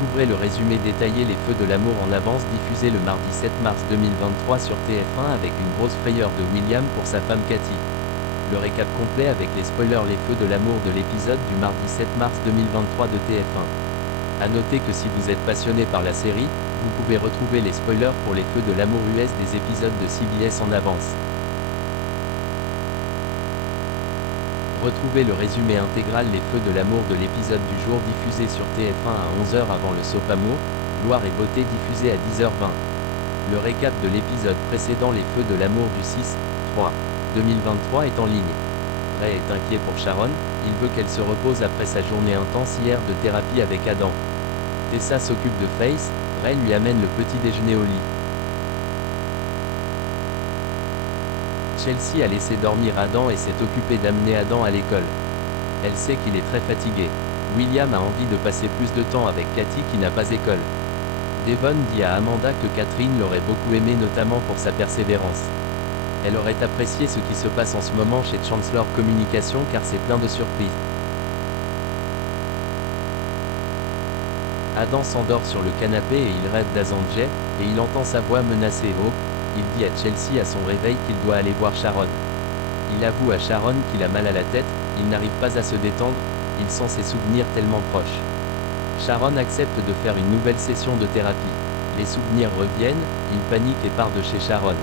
Découvrez le résumé détaillé Les Feux de l'amour en avance diffusé le mardi 7 mars 2023 sur TF1 avec une grosse frayeur de William pour sa femme Cathy. Le récap complet avec les spoilers Les Feux de l'amour de l'épisode du mardi 7 mars 2023 de TF1. A noter que si vous êtes passionné par la série, vous pouvez retrouver les spoilers pour Les Feux de l'amour US des épisodes de CBS en avance. Retrouvez le résumé intégral Les Feux de l'amour de l'épisode du jour diffusé sur TF1 à 11h avant le soap amour, Gloire et beauté diffusé à 10h20. Le récap de l'épisode précédent Les Feux de l'amour du 6/3/2023 est en ligne. Ray est inquiet pour Sharon, il veut qu'elle se repose après sa journée intense hier de thérapie avec Adam. Tessa s'occupe de Faith, Ray lui amène le petit déjeuner au lit. Chelsea a laissé dormir Adam et s'est occupée d'amener Adam à l'école. Elle sait qu'il est très fatigué. William a envie de passer plus de temps avec Cathy qui n'a pas école. Devon dit à Amanda que Catherine l'aurait beaucoup aimé notamment pour sa persévérance. Elle aurait apprécié ce qui se passe en ce moment chez Chancellor Communication car c'est plein de surprises. Adam s'endort sur le canapé et il rêve d'Azandjay, et il entend sa voix menacée. Oh, il dit à Chelsea à son réveil qu'il doit aller voir Sharon. Il avoue à Sharon qu'il a mal à la tête, il n'arrive pas à se détendre, il sent ses souvenirs tellement proches. Sharon accepte de faire une nouvelle session de thérapie. Les souvenirs reviennent, il panique et part de chez Sharon.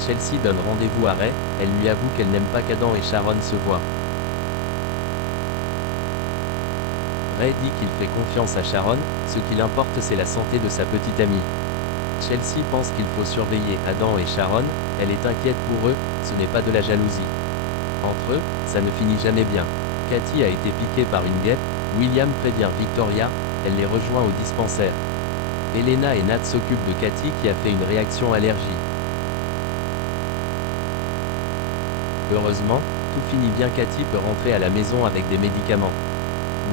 Chelsea donne rendez-vous à Ray, elle lui avoue qu'elle n'aime pas qu'Adam et Sharon se voient. Ray dit qu'il fait confiance à Sharon, ce qu'il importe c'est la santé de sa petite amie. Chelsea pense qu'il faut surveiller Adam et Sharon, elle est inquiète pour eux, ce n'est pas de la jalousie. Entre eux, ça ne finit jamais bien. Cathy a été piquée par une guêpe, William prévient Victoria, elle les rejoint au dispensaire. Elena et Nat s'occupent de Cathy qui a fait une réaction allergie. Heureusement, tout finit bien, Cathy peut rentrer à la maison avec des médicaments.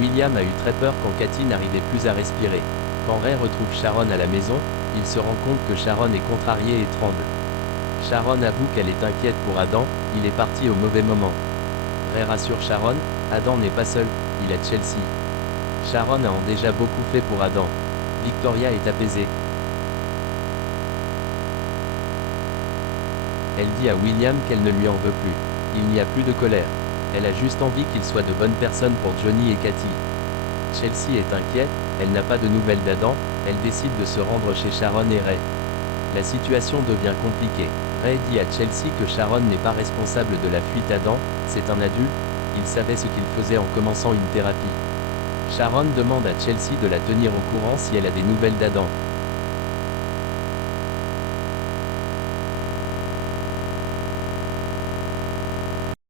William a eu très peur quand Cathy n'arrivait plus à respirer. Quand Ray retrouve Sharon à la maison, il se rend compte que Sharon est contrariée et tremble. Sharon avoue qu'elle est inquiète pour Adam, il est parti au mauvais moment. Ray rassure Sharon, Adam n'est pas seul, il a Chelsea. Sharon a déjà beaucoup fait pour Adam. Victoria est apaisée. Elle dit à William qu'elle ne lui en veut plus. Il n'y a plus de colère. Elle a juste envie qu'ils soient de bonnes personnes pour Johnny et Cathy. Chelsea est inquiète, elle n'a pas de nouvelles d'Adam, elle décide de se rendre chez Sharon et Ray. La situation devient compliquée. Ray dit à Chelsea que Sharon n'est pas responsable de la fuite d'Adam, c'est un adulte, il savait ce qu'il faisait en commençant une thérapie. Sharon demande à Chelsea de la tenir au courant si elle a des nouvelles d'Adam.